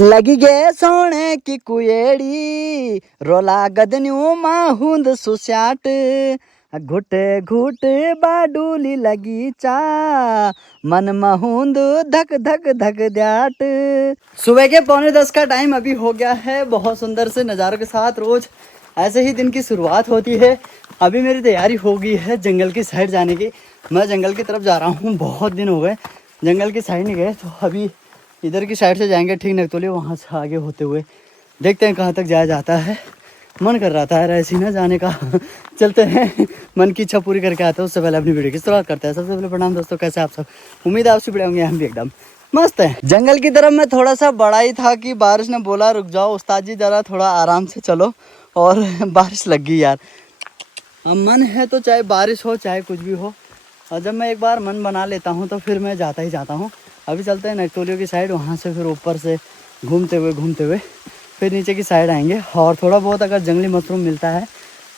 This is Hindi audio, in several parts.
लगी गे सोने की कुएड़ी रोला गदन्यू माहुंद सुस्याट घुट घुट बाडूली लगी चा मन माहुंद धक धक धक द्याट। सुबह के 9:45 का टाइम अभी हो गया है। बहुत सुंदर से नज़ारों के साथ रोज ऐसे ही दिन की शुरुआत होती है। अभी मेरी तैयारी हो गई है जंगल की साइड जाने की। मैं जंगल की तरफ जा रहा हूँ। बहुत दिन हो गए जंगल की साइड नहीं गए, तो अभी इधर की साइड से जाएंगे ठीक नकतोली, वहाँ से आगे होते हुए देखते हैं कहाँ तक जाया जाता है। मन कर रहा था यार ऐसे ही ना जाने का। चलते हैं, मन की इच्छा पूरी करके आते हैं। उससे पहले अपनी वीडियो की शुरुआत करते हैं। सबसे पहले प्रणाम दोस्तों, कैसे आप सब? उम्मीद है आपसे बढ़िया होंगे, हम भी एकदम मस्त है। जंगल की तरफ में थोड़ा सा बड़ा ही था कि बारिश ने बोला रुक जाओ उस्ताद जी, ज़रा थोड़ा आराम से चलो, और बारिश लग गई यार। अब मन है तो चाहे बारिश हो चाहे कुछ भी हो, और जब मैं एक बार मन बना लेता हूँ तो फिर मैं जाता ही जाता हूँ। अभी चलते हैं नकतोलियों की साइड, वहाँ से फिर ऊपर से घूमते हुए फिर नीचे की साइड आएंगे। और थोड़ा बहुत अगर जंगली मशरूम मिलता है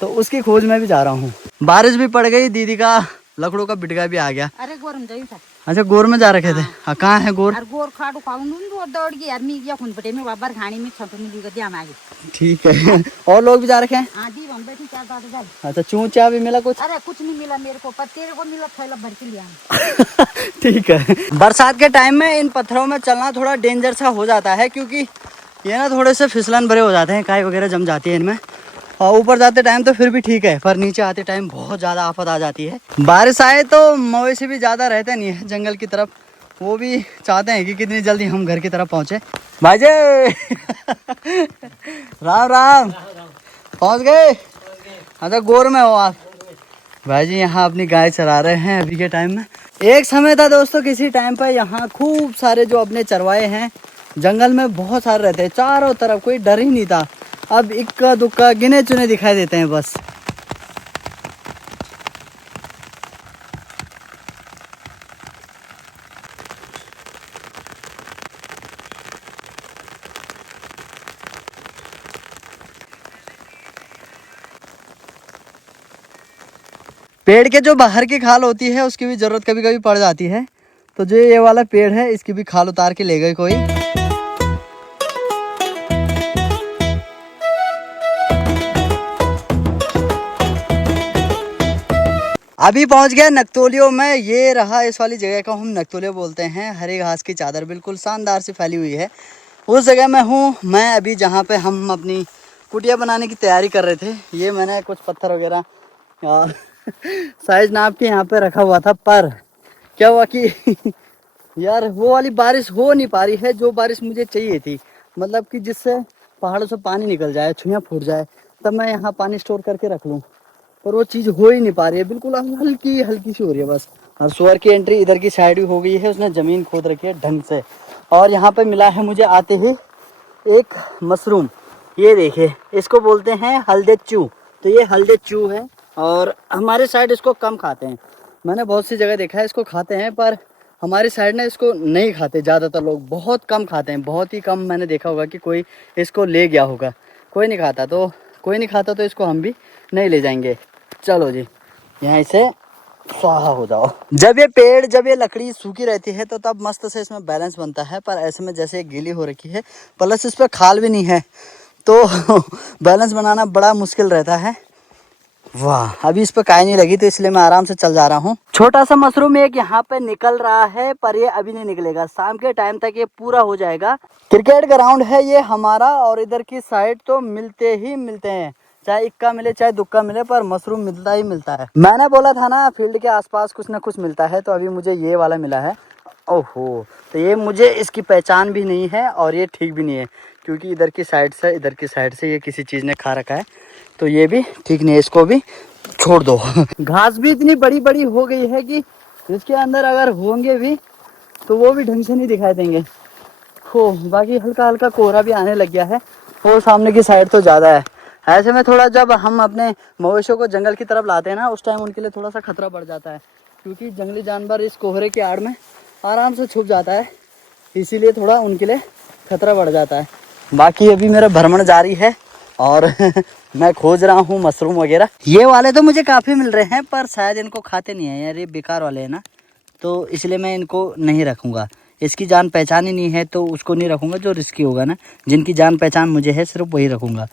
तो उसकी खोज में भी जा रहा हूँ। बारिश भी पड़ गई, दीदी का लकड़ों का बिटका भी आ गया। अरे गोर में जाई था। अच्छा गोर में जा रखे थे। हाँ कहाँ है गोर? अरे गोर खाड़ू खाऊं और दौड़ गई आदमी गया खून पटे में बाबर खाने में छोटू में दी गया मागे। ठीक है। और लोग भी जा रखे हैं? हां जी हम बैठी 4-5 हजार। अच्छा चूचा भी मिला कुछ? अरे कुछ नहीं मिला मेरे को, पर तेरे को मिला थैला भर के लिया। ठीक है। बरसात के टाइम में इन पत्थरों में चलना थोड़ा डेंजर सा हो जाता है, क्योंकि ये ना थोड़े से फिसलन भरे हो जाते हैं, काई वगैरह जम जाती है इनमें। और ऊपर जाते टाइम तो फिर भी ठीक है, पर नीचे आते टाइम बहुत ज़्यादा आफत आ जाती है। बारिश आए तो मवेशी भी ज़्यादा रहते नहीं है जंगल की तरफ, वो भी चाहते हैं कि कितनी जल्दी हम घर की तरफ पहुँचे। भाईजे राम राम। पहुँच गए? अच्छा गोर में हो आप? भाई जी यहाँ अपनी गाय चरा रहे हैं अभी के टाइम में। एक समय था दोस्तों, किसी टाइम पर यहाँ खूब सारे जो अपने चरवाए हैं जंगल में बहुत सारे रहते हैं, चारों तरफ कोई डर ही नहीं था। अब इक्का दुक्का गिने चुने दिखाई देते हैं बस। पेड़ के जो बाहर की खाल होती है उसकी भी जरूरत कभी कभी पड़ जाती है, तो जो ये वाला पेड़ है इसकी भी खाल उतार के ले गए कोई। अभी पहुंच गया नकतोलियों में। ये रहा इस वाली जगह को हम नकतोलिया बोलते हैं। हरी घास की चादर बिल्कुल शानदार सी फैली हुई है। उस जगह में हूँ मैं अभी जहाँ पे हम अपनी कुटिया बनाने की तैयारी कर रहे थे। ये मैंने कुछ पत्थर वगैरह साइज नाप के यहाँ पे रखा हुआ था, पर क्या हुआ कि यार वो वाली बारिश हो नहीं पा रही है जो बारिश मुझे चाहिए थी। मतलब कि जिससे पहाड़ों से पानी निकल जाए, छुइयाँ फूट जाए, तब मैं यहाँ पानी स्टोर करके रख लूँ, पर वो चीज़ हो ही नहीं पा रही है। बिल्कुल हल्की हल्की सी हो रही है बस। और सुअर की एंट्री इधर की साइड भी हो गई है, उसने ज़मीन खोद रखी है ढंग से। और यहाँ पे मिला है मुझे आते ही एक मशरूम, ये देखिए, इसको बोलते हैं हल्देचू। तो ये हल्देचू है और हमारे साइड इसको कम खाते हैं। मैंने बहुत सी जगह देखा है इसको खाते हैं, पर हमारी साइड ना इसको नहीं खाते। ज़्यादातर लोग बहुत कम खाते हैं, बहुत ही कम मैंने देखा होगा कि कोई इसको ले गया होगा। कोई नहीं खाता, तो कोई नहीं खाता तो इसको हम भी नहीं ले जाएंगे। चलो जी यहाँ से स्वाहा हो जाओ। जब ये लकड़ी सूखी रहती है तो तब मस्त से इसमें बैलेंस बनता है, पर ऐसे में जैसे गीली हो रखी है प्लस इस पर खाल भी नहीं है, तो बैलेंस बनाना बड़ा मुश्किल रहता है। वाह, अभी इस पर काई नहीं लगी तो इसलिए मैं आराम से चल जा रहा हूँ। छोटा सा मशरूम एक यहाँ पे निकल रहा है, पर ये अभी नहीं निकलेगा, शाम के टाइम तक ये पूरा हो जाएगा। क्रिकेट ग्राउंड है ये हमारा, और इधर की साइड तो मिलते ही मिलते हैं, चाहे इक्का मिले चाहे दुक्का मिले, पर मशरूम मिलता ही मिलता है। मैंने बोला था ना फील्ड के आसपास कुछ ना कुछ मिलता है, तो अभी मुझे ये वाला मिला है। ओहो, तो ये मुझे इसकी पहचान भी नहीं है और ये ठीक भी नहीं है, क्योंकि इधर की साइड से ये किसी चीज़ ने खा रखा है, तो ये भी ठीक नहीं है, इसको भी छोड़ दो। घास भी इतनी बड़ी बड़ी हो गई है कि इसके अंदर अगर होंगे भी तो वो भी ढंग से नहीं दिखाई देंगे। हो, बाकी हल्का हल्का कोहरा भी आने लग गया है, और सामने की साइड तो ज़्यादा है। ऐसे में थोड़ा जब हम अपने मवेशियों को जंगल की तरफ लाते हैं ना, उस टाइम उनके लिए थोड़ा सा खतरा बढ़ जाता है, क्योंकि जंगली जानवर इस कोहरे की आड़ में आराम से छुप जाता है, इसीलिए थोड़ा उनके लिए खतरा बढ़ जाता है। बाकी अभी मेरा भ्रमण जारी है और मैं खोज रहा हूँ मशरूम वगैरह। ये वाले तो मुझे काफ़ी मिल रहे हैं, पर शायद इनको खाते नहीं हैं यार, ये बेकार वाले हैं ना, तो इसलिए मैं इनको नहीं रखूँगा। इसकी जान पहचान ही नहीं है तो उसको नहीं रखूँगा, जो रिस्की होगा ना। जिनकी जान पहचान मुझे है सिर्फ वही रखूँगा।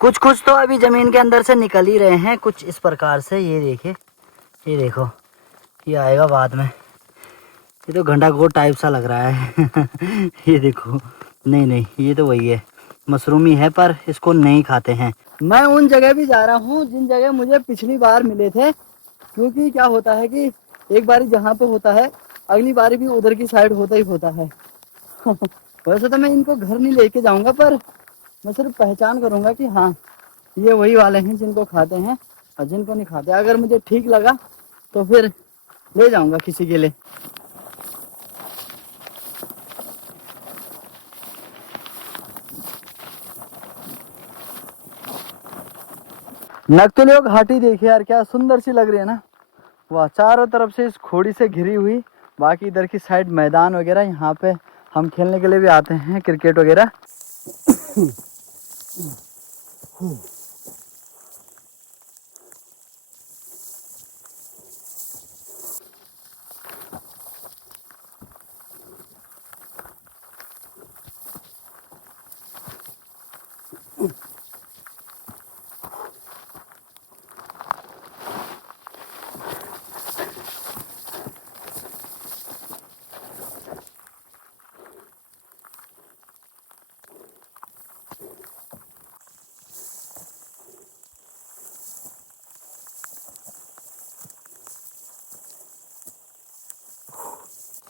कुछ कुछ तो अभी ज़मीन के अंदर से निकल ही रहे हैं, कुछ इस प्रकार से। ये देखिए, ये देखो, ये आएगा बाद में। ये तो घंटाघोर टाइप सा लग रहा है। ये देखो, नहीं नहीं, ये तो वही है, मशरूमी है, पर इसको नहीं खाते हैं। मैं उन जगह भी जा रहा हूँ जिन जगह मुझे पिछली बार मिले थे, क्योंकि क्या होता है कि एक बारी जहाँ पे होता है अगली बारी भी उधर की साइड होता ही होता है। वैसे तो मैं इनको घर नहीं लेके जाऊँगा, पर मैं सिर्फ पहचान करूँगा कि हाँ ये वही वाले हैं जिनको खाते हैं और जिनको नहीं खाते। अगर मुझे ठीक लगा तो फिर ले जाऊँगा किसी के लिए। नक्तुलियों घाटी देखिए यार, क्या सुंदर सी लग रही है ना। वाह, चारों तरफ से इस खोड़ी से घिरी हुई। बाकी इधर की साइड मैदान वगैरह, यहाँ पे हम खेलने के लिए भी आते हैं, क्रिकेट वगैरह।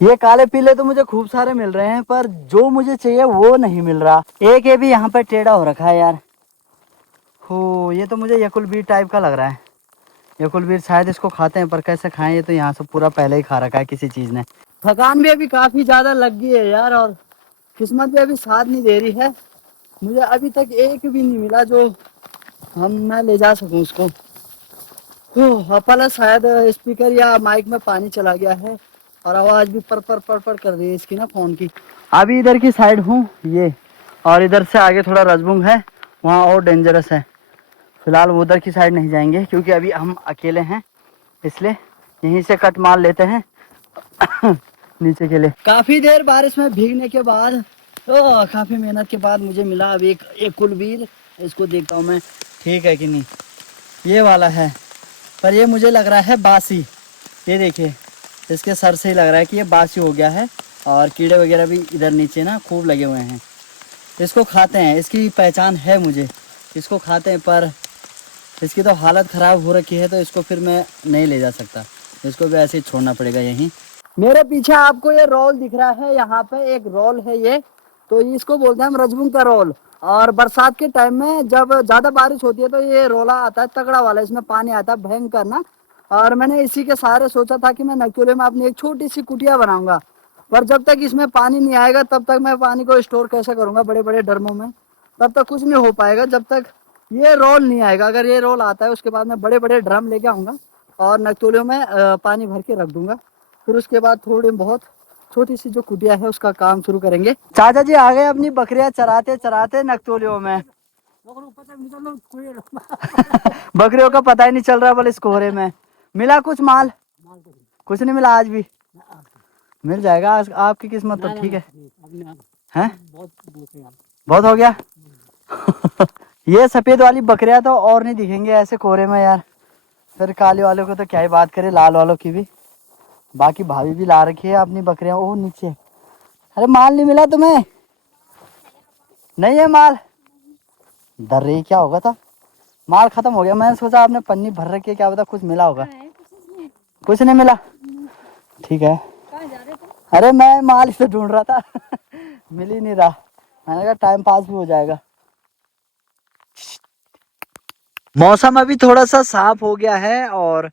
ये काले पीले तो मुझे खूब सारे मिल रहे हैं, पर जो मुझे चाहिए वो नहीं मिल रहा। एक ये भी यहाँ पे टेढ़ा हो रखा है यार। हो, ये तो मुझे यकुलबीर टाइप का लग रहा है। यकुलबीर शायद इसको खाते हैं, पर कैसे खाएं, ये तो यहाँ से पूरा पहले ही खा रखा है किसी चीज ने। थकान भी अभी काफी ज्यादा लग गई है यार, और किस्मत भी अभी साथ नहीं दे रही है। मुझे अभी तक एक भी नहीं मिला जो मैं ले जा सकूं उसको। प्लस शायद स्पीकर या माइक में पानी चला गया है और आवाज भी पर पर कर रही है इसकी ना, फोन की। अभी इधर की साइड हूँ ये, और इधर से आगे थोड़ा रजबुंग है, वहाँ और डेंजरस है। फिलहाल वो उधर की साइड नहीं जाएंगे क्योंकि अभी हम अकेले हैं, इसलिए यहीं से कट मार लेते हैं नीचे के लिए। काफी देर बारिश में भीगने के बाद, तो काफी मेहनत के बाद मुझे मिला अब एक कुलबीर। इसको देखता हूँ मैं ठीक है कि नहीं। ये वाला है, पर ये मुझे लग रहा है बासी। ये देखिए, इसके सर से ही लग रहा है कि ये बासी हो गया है, और कीड़े वगैरह भी इधर नीचे ना खूब लगे हुए हैं। इसको खाते हैं, इसकी पहचान है मुझे, इसको खाते हैं, पर इसकी तो हालत ख़राब हो रखी है, तो इसको फिर मैं नहीं ले जा सकता। इसको भी ऐसे ही छोड़ना पड़ेगा यहीं। मेरे पीछे आपको ये रोल दिख रहा है, यहाँ पे एक रोल है ये, तो इसको बोलते हैं हम रजबुंग का रोल। और बरसात के टाइम में जब ज़्यादा बारिश होती है तो ये रोला आता है तगड़ा वाला, इसमें पानी आता है भयंकर ना। और मैंने इसी के सहारे सोचा था कि मैं नक्तुले में अपनी एक छोटी सी कुटिया बनाऊंगा, पर जब तक इसमें पानी नहीं आएगा तब तक मैं पानी को स्टोर कैसे करूंगा बड़े बड़े ड्रमों में, तब तक कुछ नहीं हो पाएगा जब तक ये रोल नहीं आएगा। अगर ये रोल आता है उसके बाद मैं बड़े बड़े ड्रम लेके आऊँगा और नक्तुलियों में पानी भर के रख दूंगा। फिर उसके बाद थोड़ी बहुत छोटी सी जो कुटिया है उसका काम शुरू करेंगे। चाचा जी आ गए अपनी बकरियां चराते चराते नक्तुलियों में। बकरियों का पता ही नहीं चल रहा बोले इस कोहरे में। मिला कुछ माल? कुछ नहीं मिला आज भी। मिल जाएगा आज, आपकी किस्मत तो ठीक है। हैं? बहुत हो गया। ये सफेद वाली बकरियां तो और नहीं दिखेंगे ऐसे कोहरे में यार। फिर काले वालों को तो क्या ही बात करें, लाल वालों की भी। बाकी भाभी भी ला रखी है अपनी बकरियां। ओह नीचे, अरे माल नहीं मिला तुम्हें? नहीं है माल? डर रही क्या होगा था? माल खत्म हो गया। मैंने सोचा आपने पन्नी भर रखी है, क्या पता कुछ मिला होगा। कुछ नहीं मिला? ठीक है। अरे मैं माल इसे ढूंढ रहा था मिल ही नहीं रहा। मैंने कहा टाइम पास भी हो जाएगा। मौसम अभी थोड़ा सा साफ हो गया है और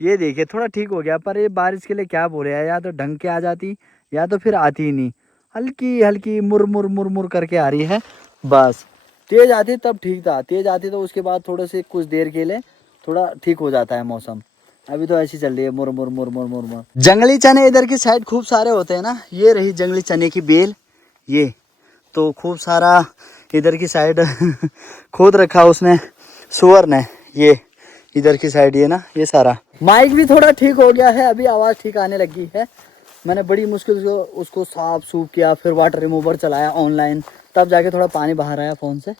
ये देखिए थोड़ा ठीक हो गया, पर ये बारिश के लिए क्या बोले यार, या तो ढंग के आ जाती या तो फिर आती ही नहीं। हल्की हल्की मुर मुर मुर मुर करके आ रही है बस। तेज आती तब ठीक था, तेज आती तो उसके बाद थोड़े से कुछ देर के लिए थोड़ा ठीक हो जाता है मौसम। अभी तो ऐसी चल रही है मुर मुर मुर मुर मुर मुर। जंगली चने इधर की साइड खूब सारे होते हैं ना। ये रही जंगली चने की बेल, ये तो खूब सारा इधर की साइड खोद रखा उसने सुअर ने, ये इधर की साइड ये ना, ये सारा। माइक भी थोड़ा ठीक हो गया है, अभी आवाज़ ठीक आने लगी है। मैंने बड़ी मुश्किल से उसको साफ सूफ किया, फिर वाटर रिमूवर चलाया ऑनलाइन, तब जाके थोड़ा पानी बाहर आया फ़ोन से।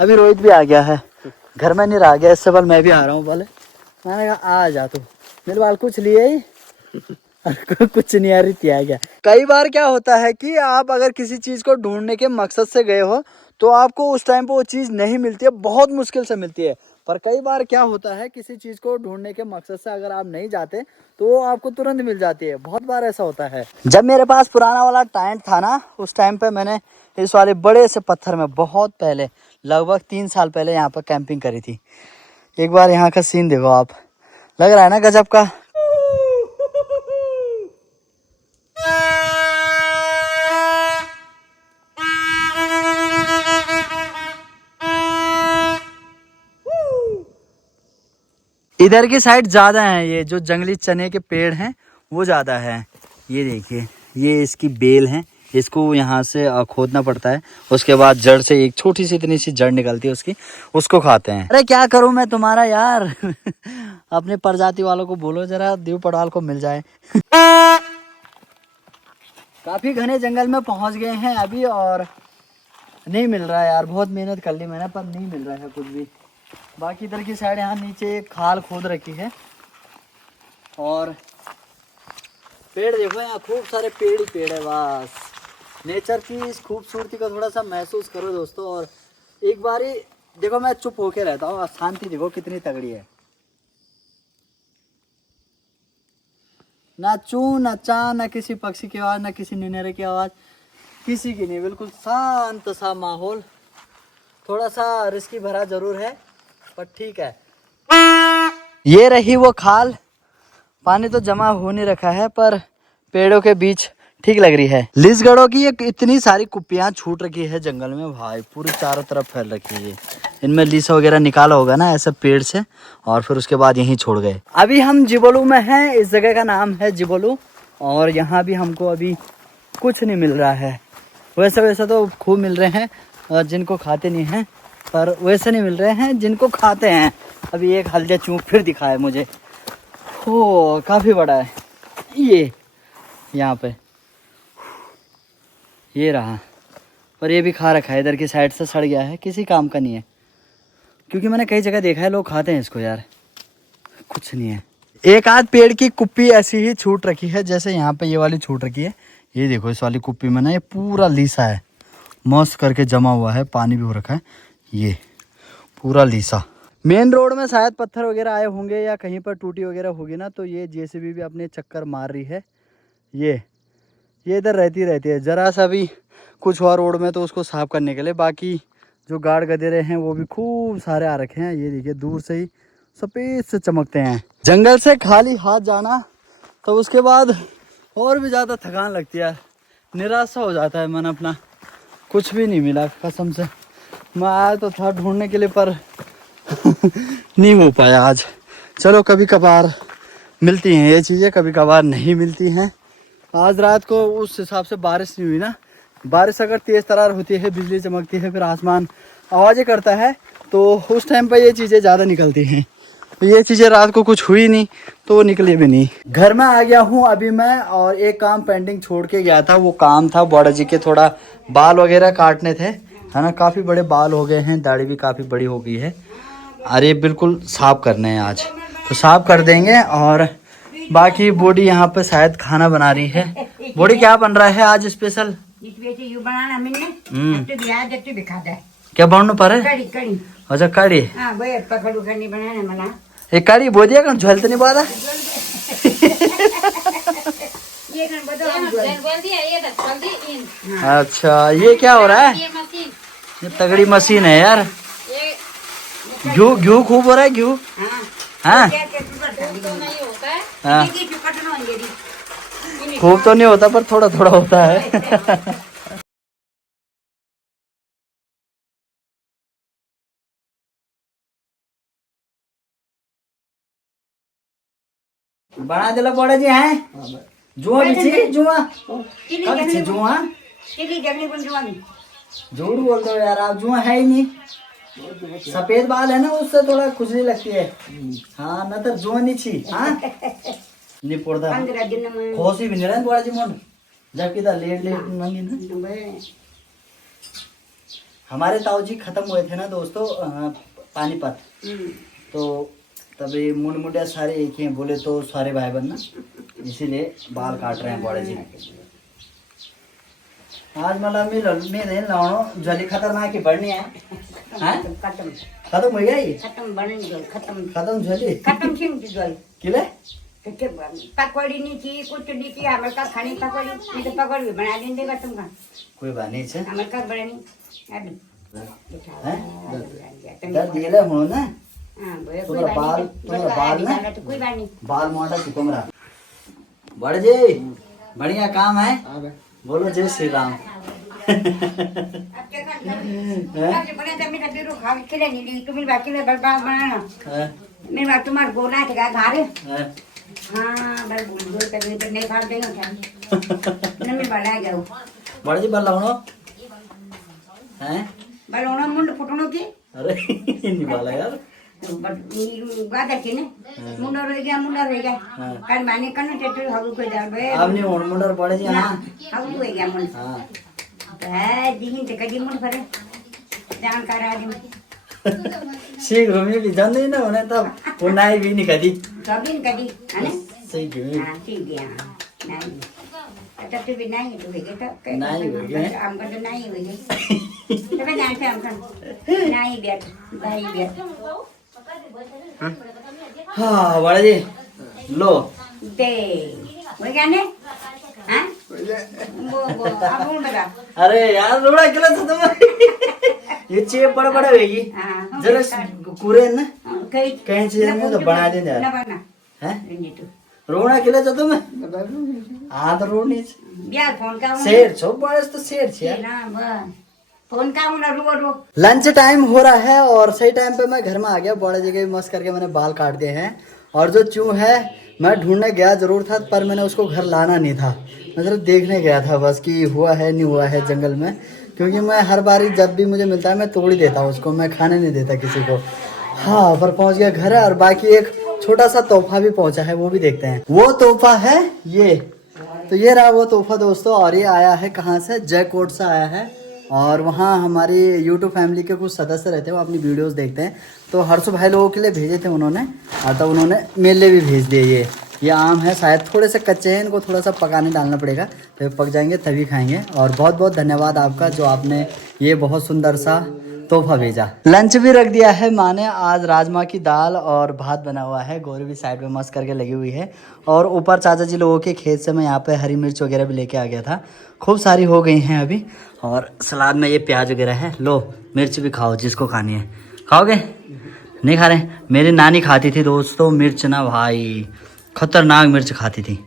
अभी रोहित भी आ गया है, घर में नहीं रह गया, इससे पहले मैं भी आ रहा हूँ। बोले मैंने कहा आ जा तू, मेरे बाल कुछ लिए ही कुछ नहीं आ रही आ गया। कई बार क्या होता है कि आप अगर किसी चीज़ को ढूंढने के मकसद से गए हो तो आपको उस टाइम पे वो चीज़ नहीं मिलती है, बहुत मुश्किल से मिलती है। पर कई बार क्या होता है, किसी चीज़ को ढूंढने के मकसद से अगर आप नहीं जाते तो वो आपको तुरंत मिल जाती है। बहुत बार ऐसा होता है। जब मेरे पास पुराना वाला टेंट था ना, उस टाइम पे मैंने इस वाले बड़े से पत्थर में बहुत पहले, लगभग 3 साल पहले यहाँ पर कैंपिंग करी थी। एक बार यहाँ का सीन देखो आप, लग रहा है ना गजब का। इधर की साइड ज्यादा है, ये जो जंगली चने के पेड़ हैं वो ज्यादा है। ये देखिए, ये इसकी बेल है, इसको यहाँ से खोदना पड़ता है, उसके बाद जड़ से एक छोटी सी इतनी सी जड़ निकलती है उसकी, उसको खाते हैं। अरे क्या करूं मैं तुम्हारा यार अपने प्रजाति वालों को बोलो जरा दीव पड़वाल को मिल जाए काफी घने जंगल में पहुंच गए हैं अभी, और नहीं मिल रहा है यार, बहुत मेहनत कर ली मैंने पर नहीं मिल रहा है कुछ भी। बाकी इधर की साइड यहाँ नीचे एक खाल खोद रखी है, और पेड़ देखो यहाँ खूब सारे पेड़ ही पेड़ है। बस नेचर की इस खूबसूरती का थोड़ा सा महसूस करो दोस्तों। और एक बारी देखो, मैं चुप होके रहता हूँ, शांति देखो कितनी तगड़ी है। ना चू ना चा, ना किसी पक्षी की आवाज़, ना किसी निनेरे की आवाज़, किसी की नहीं, बिल्कुल शांत सा माहौल। थोड़ा सा रिस्की भरा जरूर है पर ठीक है। ये रही वो खाल, पानी तो जमा हो नहीं रखा है पर पेड़ों के बीच ठीक लग रही है। लिसगढ़ों की एक इतनी सारी कुप्पियां छूट रखी है जंगल में भाई, पूरी चारों तरफ फैल रखी है। इनमें लीसा वगैरह निकाला होगा ना ऐसे पेड़ से, और फिर उसके बाद यहीं छोड़ गए। अभी हम जिबोलू में हैं, इस जगह का नाम है जिबोलू, और यहाँ भी हमको अभी कुछ नहीं मिल रहा है। वैसे तो खूब मिल रहे हैं जिनको खाते नहीं हैं, पर वैसे नहीं मिल रहे हैं जिनको खाते हैं। अभी एक हल्दिया चूक फिर दिखा है मुझे, हो काफ़ी बड़ा है ये, यहाँ पे ये रहा, पर ये भी खा रखा है, इधर की साइड से सड़ गया है, किसी काम का नहीं है। क्योंकि मैंने कई जगह देखा है लोग खाते हैं इसको यार, कुछ नहीं है। एक आध पेड़ की कुप्पी ऐसी ही छूट रखी है, जैसे यहाँ पे ये वाली छूट रखी है। ये देखो इस वाली कुप्पी में ना ये पूरा लीसा है, मस्त करके जमा हुआ है, पानी भी हो रखा है, ये पूरा लीसा। मेन रोड में शायद पत्थर वगैरह आए होंगे या कहीं पर टूटी वगैरह होगी ना, तो ये जेसीबी भी अपने चक्कर मार रही है। ये इधर रहती है, ज़रा सा भी कुछ हुआ रोड में तो उसको साफ करने के लिए। बाकी जो गाड़ गधेरे हैं वो भी खूब सारे आ रखे हैं, ये देखिए दूर से ही सफ़ेद से चमकते हैं। जंगल से खाली हाथ जाना तो उसके बाद और भी ज़्यादा थकान लगती है, निराशा हो जाता है मन अपना, कुछ भी नहीं मिला कसम से। मैं आया तो था ढूंढने के लिए पर नहीं हो पाया आज। चलो कभी कभार मिलती हैं ये चीज़ें, कभी कभार नहीं मिलती हैं। आज रात को उस हिसाब से बारिश नहीं हुई ना, बारिश अगर तेज़ तरार होती है, बिजली चमकती है, फिर आसमान आवाज़ें करता है, तो उस टाइम पर ये चीज़ें ज़्यादा निकलती हैं। ये चीज़ें रात को कुछ हुई नहीं तो निकले भी नहीं। घर में आ गया हूँ अभी मैं, और एक काम पेंडिंग छोड़ के गया था, वो काम था बड़ा जी के थोड़ा बाल वगैरह काटने थे, है ना। काफ़ी बड़े बाल हो गए हैं, दाढ़ी भी काफ़ी बड़ी हो गई है, अरे बिल्कुल साफ करने हैं आज, तो साफ कर देंगे। और बाकी बॉडी यहाँ पे शायद खाना बना रही है। बॉडी क्या बन रहा है आज स्पेशल? क्या बनना पड़े? अच्छा कड़ी, एक कड़ी बो दिया कर झलते नहीं बादा अच्छा ये क्या हो रहा है? ये तगड़ी मशीन है यार, घी घी खूब हो रहा है, घी। हाँ हाँ खूब तो नहीं होता पर थोड़ा थोड़ा होता है बना दिला पड़ा जी है जुआ बिछी जुआ जुआ जगली बन जुआ झूठ बोलते हो यार आप, जुआ है ही नहीं। सफेद बाल है ना, उससे थोड़ा खुजली लगती है। हाँ न तो जुआ नहीं छी। हाँ नहीं पड़ता, 15 दिन में खोसी भी नहीं रहने पड़ा जी मोन, जबकि तो लेट नंगी ना। हमारे ताऊ जी खत्म हुए थे ना दोस्तों पानीपत, तो तभी मुंड मुंडिया सारे एक ही हैं, बोले तो सारे भाई बहन ना, इसीलिए बाल काट रहे हैं बड़े जी। आज मतलब मैं नहीं लाओ जली खतरनाक की बढ़नी है। हैं? खत्म हो गया ये, खत्म झली किले पकौड़ी नहीं की, कुछ नहीं की, हमारे का खानी पकौड़ी नहीं तो पकौड़ी भी बना देंगे खत्म का। कोई बात नहीं है। हमारे का बड़ा नहीं दर्द दिए ले हो ना, कोई तुम्हारा बाल ना, कोई बात नहीं। बाल मोटा चिकमरा बड़ जी, बढ़िया काम है। बोलो जय श्री राम। मेरे बात तुम्हारे गोला थे घर। हाँ बस बोल कर नहीं फाड़ देंगे क्या मैं बड़ा जाऊँ बड़ जी बल्लाउनो हैं, बलोना मुंड फुटनो की। अरे नहीं वाला यार गादा की ने मुंडा रह गया कान माने कन टेटू हगु को जा बे आपने ओन मुंडर बड़े जी। हां हगु हो गया मुंड। हां है दिहिन ते कदी मुंड फरे जान कर आदमी शीघ्र में भी जान नहीं ना होने तब वो नाई भी नहीं कदी कदी है ना सही क्यों। हां ठीक है नहीं तब तो भी नहीं तो है तो नहीं हो गया हम का तो नहीं हो गया तो मैं जानते हम का नहीं बैठ हाँ बड़ा जी लो दे वो क्या ने हाँ वो अब बोल बता। अरे यार रोड़ा किला था तुम ये चेप बड़ा बड़ा होगी जरा कुरे ना कहीं चीज में तो बना दे यार हैं रोना किला था तुम। हाँ तो रो नहीं यार फोन का शेर छो बड़े तो शेर छे ना फोन का होना रो लंच टाइम हो रहा है और सही टाइम पे मैं घर में आ गया। बड़े जगह मस्त करके मैंने बाल काट दिए हैं और जो चूह है मैं ढूंढने गया जरूर था पर मैंने उसको घर लाना नहीं था, मैं सिर्फ देखने गया था बस कि हुआ है नहीं हुआ है जंगल में, क्योंकि मैं हर बार जब भी मुझे मिलता है मैं तोड़ ही देता हूँ उसको, मैं खाने नहीं देता किसी को। हाँ पर पहुंच गया घर है और बाकी एक छोटा सा तोहफा भी पहुंचा है, वो भी देखते हैं। वो तोहफा है ये, तो ये रहा वो तोहफा दोस्तों, और ये आया है कहाँ से, जयकोट से आया है। और वहाँ हमारी यूट्यूब फैमिली के कुछ सदस्य रहते हैं, वो अपनी वीडियोस देखते हैं, तो हर्षु भाई लोगों के लिए भेजे थे उन्होंने, और तब उन्होंने मेरे लिए भी भेज दिए। ये आम है, शायद थोड़े से कच्चे हैं, इनको थोड़ा सा पकाने डालना पड़ेगा, तो पक जाएंगे तभी खाएंगे। और बहुत बहुत धन्यवाद आपका जो आपने ये बहुत सुंदर सा तोहफा भेजा। लंच भी रख दिया है माँ ने, आज राजमा की दाल और भात बना हुआ है, गोरी भी साइड में मस्त करके लगी हुई है। और ऊपर चाचा जी लोगों के खेत से मैं यहाँ पे हरी मिर्च वगैरह भी लेके आ गया था, खूब सारी हो गई हैं अभी। और सलाद में ये प्याज वगैरह है, लो मिर्च भी खाओ जिसको खानी है। खाओगे? नहीं खा रहे? मेरी नानी खाती थी दोस्तों मिर्च ना भाई, खतरनाक मिर्च खाती थी।